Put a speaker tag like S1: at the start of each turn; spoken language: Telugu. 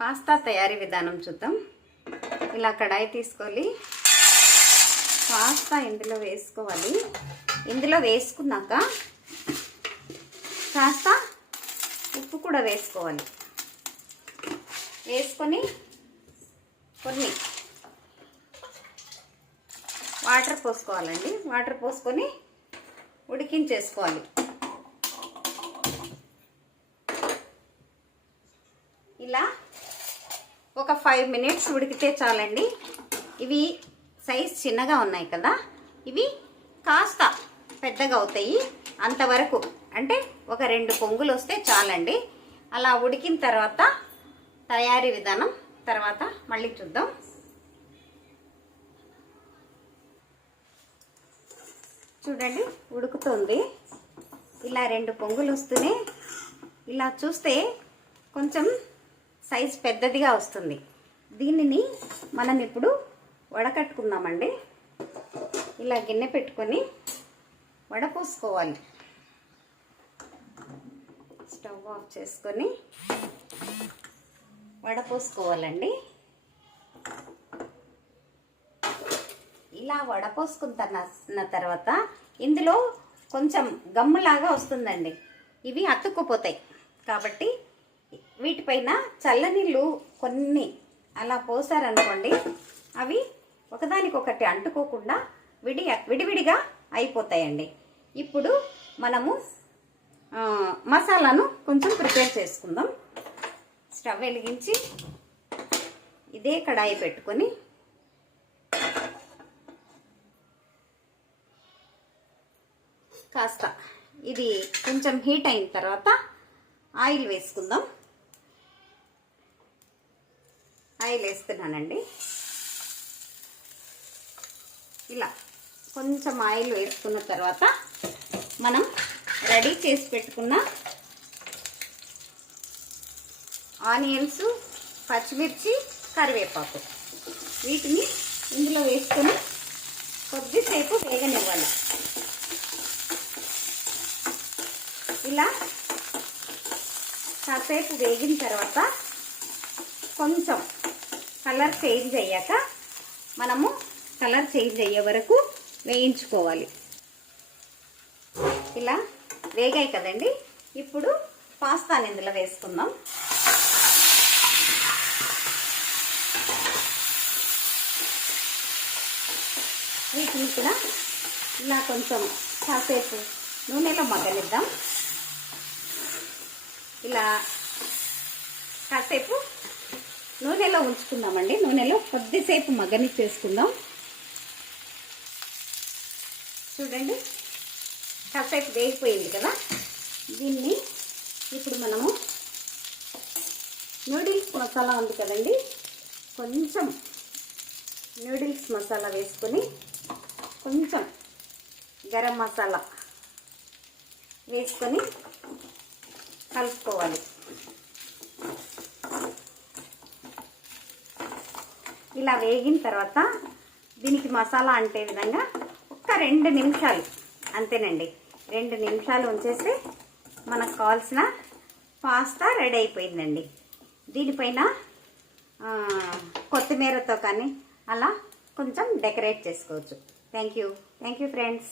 S1: పాస్తా తయారీ విధానం చూద్దాం. ఇలా కడాయి తీసుకోవాలి. పాస్తా ఇందులో వేసుకోవాలి. ఇందులో వేసుకున్నాక కాస్త ఉప్పు కూడా వేసుకోవాలి. వేసుకొని కొన్ని వాటర్ పోసుకోవాలండి. వాటర్ పోసుకొని ఉడికించేసుకోవాలి. ఇలా ఒక ఫైవ్ మినిట్స్ ఉడికితే చాలండి. ఇవి సైజ్ చిన్నగా ఉన్నాయి కదా. ఇవి కాస్త పెద్దగా అవుతాయి. అంతవరకు అంటే ఒక రెండు పొంగులు వస్తే చాలండి. అలా ఉడికిన తర్వాత తయారీ విధానం తర్వాత మళ్ళీ చూద్దాం. చూడండి ఉడుకుతుంది. ఇలా రెండు పొంగులు వస్తూనే ఇలా చూస్తే కొంచెం సైజ్ పెద్దదిగా వస్తుంది. దీనిని మనం ఇప్పుడు వడకట్టుకుందామండి. ఇలా గిన్నె పెట్టుకొని వడపోసుకోవాలి. స్టవ్ ఆఫ్ చేసుకొని వడపోసుకోవాలండి. ఇలా వడపోసుకున్న తర్వాత ఇందులో కొంచెం గమ్ములాగా వస్తుందండి. ఇవి అతుక్కుపోతాయి. కాబట్టి వీటిపైన చల్లనీళ్ళు కొన్ని అలా పోసారనుకోండి అవి ఒకదానికొకటి అంటుకోకుండా విడి విడివిడిగా అయిపోతాయండి. ఇప్పుడు మనము మసాలాను కొంచెం ప్రిపేర్ చేసుకుందాం. స్టవ్ వెలిగించి ఇదే కడాయి పెట్టుకొని కాస్త ఇది కొంచెం హీట్ అయిన తర్వాత ఆయిల్ వేసుకుందాం. ఆయిల్ వేస్తున్నానండి ఇలా కొంచెం ఆయిల్ వేసుకున్న తర్వాత మనం రెడీ చేసి పెట్టుకున్న ఆనియన్స్ పచ్చిమిర్చి కరివేపాకు. వీటిని ఇందులో వేసుకొని కొద్దిసేపు వేగనివ్వాలి. ఇలా కాసేపు వేగిన తర్వాత కొంచెం కలర్ చేంజ్ అయ్యాక మనము కలర్ చేంజ్ అయ్యే వరకు వేయించుకోవాలి. ఇలా వేగాయి కదండి. ఇప్పుడు పాస్తాని ఇందులో వేసుకుందాం. వీటిని కూడా ఇలా కొంచెం కాసేపు నూనెలో మగ్గనిద్దాం. ఇలా కాసేపు నూనెలో ఉంచుకుందామండి. నూనెలో కొద్దిసేపు మగ్గని చేసుకుందాం. చూడండి కాసేపు వేగిపోయింది కదా. దీన్ని ఇప్పుడు మనము నూడిల్స్ మసాలా ఉంది కదండి. కొంచెం నూడిల్స్ మసాలా వేసుకొని కొంచెం గరం మసాలా వేసుకొని కలుపుకోవాలి. ఇలా వేగిన తర్వాత దీనికి మసాలా అంటే విధంగా ఒక్క రెండు నిమిషాలు అంతేనండి. రెండు నిమిషాలు ఉంచేస్తే మనకు కావాల్సిన పాస్తా రెడీ అయిపోయిందండి. దీనిపైన కొత్తిమీరతో కానీ అలా కొంచెం డెకరేట్ చేసుకోవచ్చు. Thank you. Thank you friends.